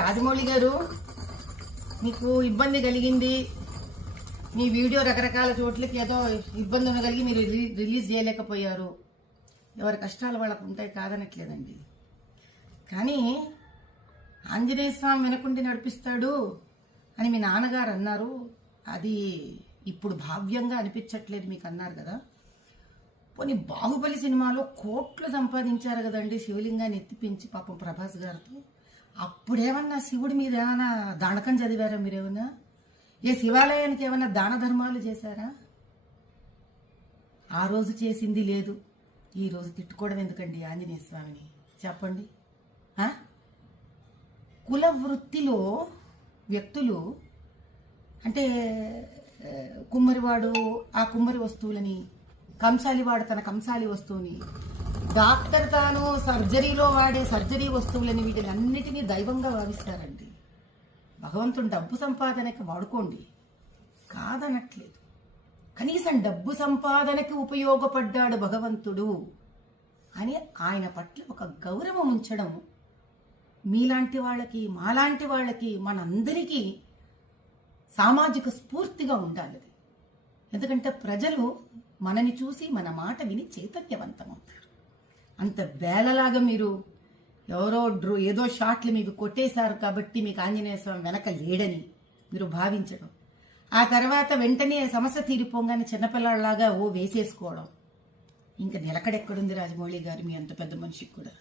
రాజమౌళి గారు, మీకు ఇబ్బంది కలిగింది, మీ వీడియో రకరకాల చోట్లకి ఏదో ఇబ్బంది ఉండగలిగి మీరు రిలీజ్ చేయలేకపోయారు. ఎవరి కష్టాలు వాళ్ళకు ఉంటాయి, కాదనట్లేదండి. కానీ ఆంజనేయ స్వామి వెనకుండి నడిపిస్తాడు అని మీ నాన్నగారు అన్నారు. అది ఇప్పుడు భావ్యంగా అనిపించట్లేదు మీకు అన్నారు కదా. పోనీ బాహుబలి సినిమాలో కోట్లు సంపాదించారు కదండి శివలింగాన్ని ఎత్తిపించి పాపం ప్రభాస్ గారితో. అప్పుడేమన్నా శివుడి మీద ఏమైనా దానకం చదివారా మీరేమన్నా? ఏ శివాలయానికి ఏమన్నా దాన ధర్మాలు చేశారా? ఆ రోజు చేసింది లేదు, ఈ రోజు తిట్టుకోవడం ఎందుకండి ఆంజనేయ స్వామిని చెప్పండి. కుల వృత్తిలో వ్యక్తులు అంటే కుమ్మరివాడు ఆ కుమ్మరి వస్తువులని, కంసాలివాడు తన కంసాలి వస్తువుని, డాక్టర్ తాను సర్జరీలో వాడే సర్జరీ వస్తువులని, వీటిలన్నిటినీ దైవంగా భావిస్తారండి. భగవంతుడు డబ్బు సంపాదనకి వాడుకోండి, కాదనట్లేదు. కనీసం డబ్బు సంపాదనకి ఉపయోగపడ్డాడు భగవంతుడు అని ఆయన పట్ల ఒక గౌరవం ఉంచడం మీలాంటి వాళ్ళకి, మాలాంటి వాళ్ళకి, మనందరికీ సామాజిక స్ఫూర్తిగా ఉండాలి. ఎందుకంటే ప్రజలు మనని చూసి మన మాట విని చైతన్యవంతమవుతారు. అంత బేలలాగా మీరు ఎవరో ఏదో షాట్లు మీకు కొట్టేశారు కాబట్టి మీకు ఆంజనేయ స్వామి వెనక లేడని మీరు భావించడం, ఆ తర్వాత వెంటనే సమస్య తీరిపోగానే చిన్నపిల్లలాగా వేసేసుకోవడం, ఇంకా నిలకడెక్కడుంది రాజమౌళి గారు మీ అంత పెద్ద మనిషికి కూడా?